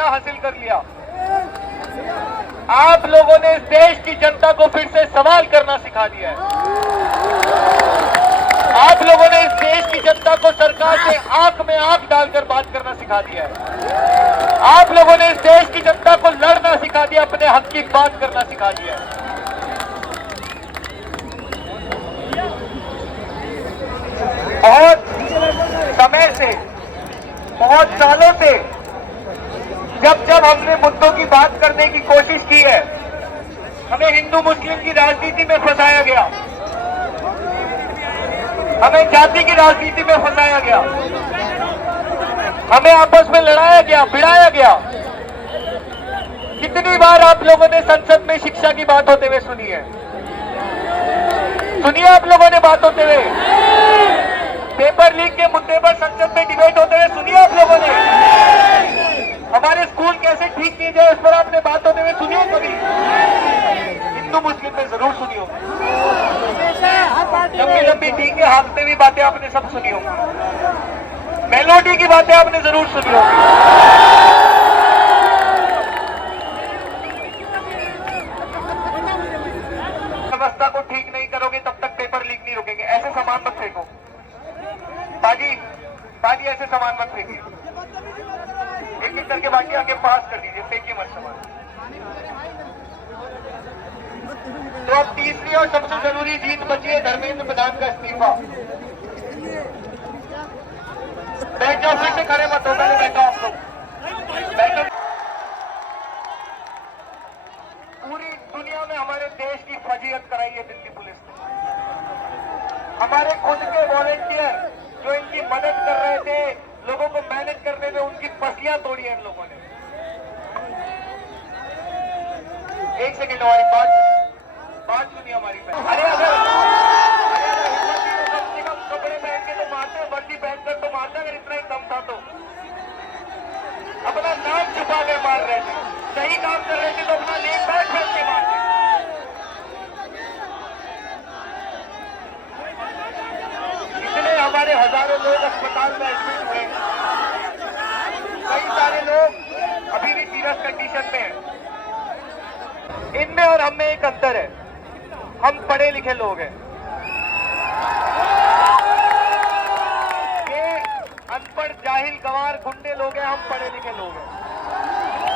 क्या हासिल कर लिया? आप लोगों ने इस देश की जनता को फिर से सवाल करना सिखा दिया है। आप लोगों ने इस देश की जनता को सरकार से आंख में आंख डालकर बात करना सिखा दिया है। आप लोगों ने इस देश की जनता को लड़ना सिखा दिया, अपने हक की बात करना सिखा दिया है। बहुत समय से, बहुत सालों से जब जब हमने मुद्दों की बात करने की कोशिश की है, हमें हिंदू मुस्लिम की राजनीति में फंसाया गया, हमें जाति की राजनीति में फंसाया गया, हमें आपस में लड़ाया गया, भिड़ाया गया। कितनी बार आप लोगों ने संसद में शिक्षा की बात होते हुए सुनी है? सुनिए आप लोगों ने बात होते हुए, पेपर लीक के मुद्दे पर संसद में डिबेट होते हुए सुनिए आप लोगों ने? हमारे स्कूल कैसे ठीक किए जाए, उस पर आपने बात होते हुए सुनिए कभी? हिंदू मुस्लिम में जरूर सुनी हो। लंबी लंबी टीके हाँकते हुए बातें आपने सब सुनी हो। मेलोडी की बातें आपने जरूर सुनी हो। व्यवस्था को ठीक नहीं करोगे तब तक पेपर लीक नहीं रुकेंगे। ऐसे सामान मत फेंको बाजी, बाजी ऐसे सामान मत फेंकिए। एक एक करके बाकी आगे पास कर दीजिए, फेंकिए मत सामान। तो अब तीसरी और सबसे जरूरी जीत बची है धर्मेंद्र प्रधान का इस्तीफा। बैठ जाओ, फिर से खड़े मत हो, पहले बैठो आप लोग, बैठो। पूरी दुनिया में हमारे देश की फजीहत कराई है दिल्ली पुलिस ने। हमारे खुद के वॉलेंटियर जो इनकी मदद कर रहे थे, लोगों को मैनेज करने में, उनकी पसलियां तोड़ी है इन लोगों ने। एक सेकेंड हमारी बात सुनिए हमारी। अरे अगर हिम्मत थी तो कम से कम कपड़े पहन के तो मारते, वर्दी पहनकर तो मारते, अगर इतना ही दम था तो। अपना नाम छुपा कर मार रहे थे, सही काम कर रहे थे तो अपना नेम बैग पहन के मारते। इसलिए हमारे हजारों लोग अस्पताल में एडमिट हुए, कई सारे लोग अभी भी सीरियस कंडीशन में हैं। इनमें और हम में एक अंतर है, हम पढ़े लिखे लोग हैं, ये अनपढ़ जाहिल गंवार गुंडे लोग हैं। हम पढ़े लिखे लोग हैं,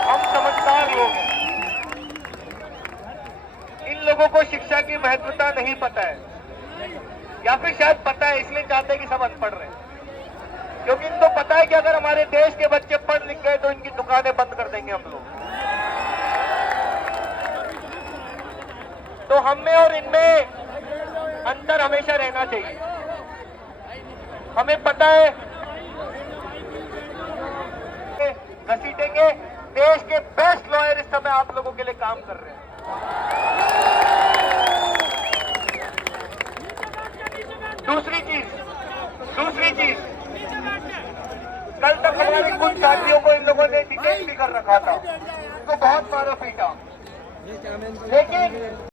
हम समझदार लोग हैं। इन लोगों को शिक्षा की महत्वता नहीं पता है, या फिर शायद पता है इसलिए चाहते हैं कि सब अनपढ़ रहे, क्योंकि इनको पता है कि अगर हमारे देश के बच्चे पढ़ लिख गए तो इनकी दुकानें बंद कर देंगे हम लोग। तो हम में और इनमें अंतर हमेशा रहना चाहिए। हमें पता है घसीटेंगे, देश के बेस्ट लॉयर इस समय आप लोगों के लिए काम कर रहे हैं। दूसरी चीज, कल तक हमारे कुछ साथियों को इन लोगों ने डिटेन भी कर रखा था, उनको बहुत मारा पीटा, लेकिन